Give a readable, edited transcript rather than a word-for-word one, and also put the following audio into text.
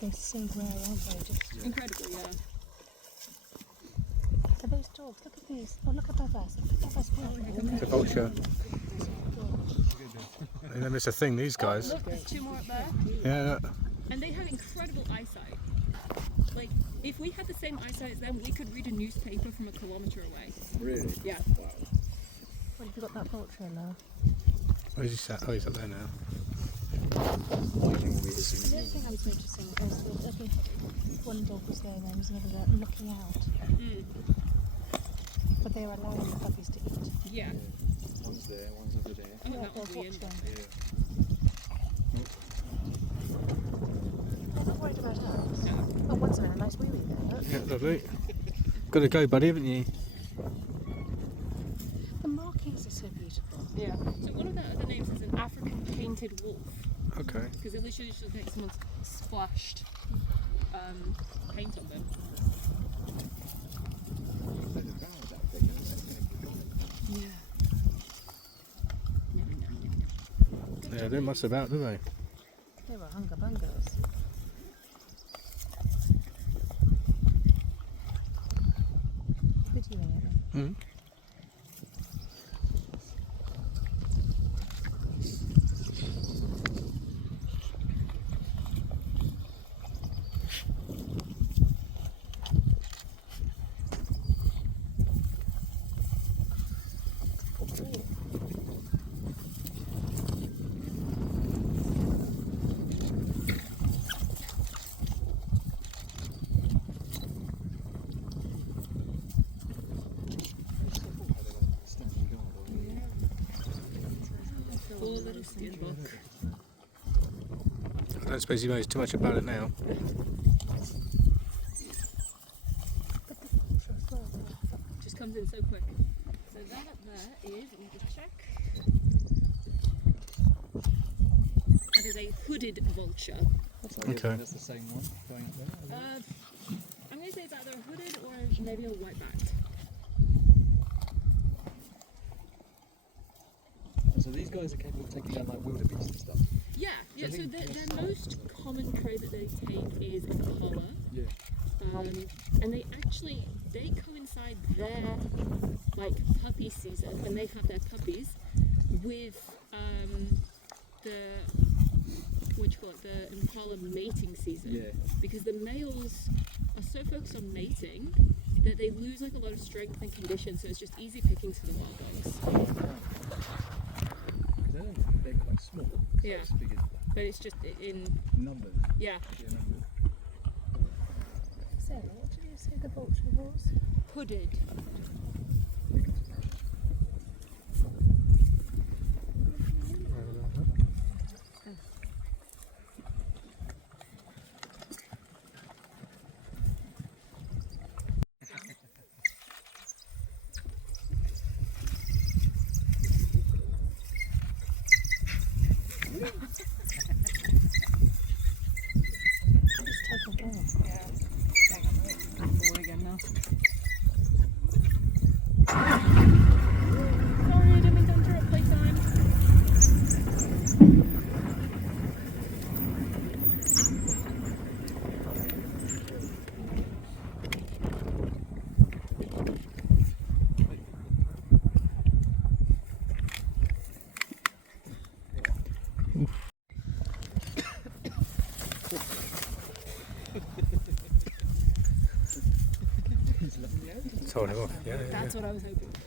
They're so rare, aren't they? Just incredible, yeah. Are those dogs? Look at these. Oh, look above us. Look above us. It's a vulture. And then it's a thing, these guys. Look, there's two more up there. Yeah, look. And they have incredible eyesight. Like, if we had the same eyesight as them, we could read a newspaper from a kilometre away. Really? Yeah. Wow. What have you got that vulture in now? Where's he sat? Oh, he's up there now. The other thing I was noticing is that every one dog was there and there was another there looking out. Mm. But they were allowing the puppies to eat. Yeah. One's there, one's over there. Oh, Yeah, that was they're the end. watching. Yeah. I'm not worried about us. No. Oh, one's having a nice wee wee there. Look. Yeah, lovely. Got to go, buddy, haven't you? The markings are so beautiful. Yeah. So one of the other names is an African painted wolf. Okay. Because it literally just looks like someone's splashed paint on them. Yeah. Yeah, they don't mess about, do they? They were hunger bungers. Videoing it. Mm. Poor little Steenbok. I don't suppose he knows too much about it now. Just comes in so quick. So that up there is, let me just check. That is a hooded vulture. Okay. That's the same one going up there. I'm going to say it's either a hooded or maybe a white-backed. So these guys are capable of taking down like wildebeest and stuff. Yeah, yeah. So their most common prey that they take is impala. Yeah. And they coincide their like puppy season when they have their puppies with the impala mating season. Yeah. Because the males are so focused on mating that they lose like a lot of strength and condition, so it's just easy pickings for the wild dogs. They're quite small. So Yeah. it's big as But it's just in numbers. yeah. Yeah, numbers. Sarah, what did you say the vulture was? Hooded. Just take a walk. Yeah. I'm forward again now. Sorry, I didn't mean to interrupt playtime. Told him off. Yeah, yeah, That's what I was hoping for.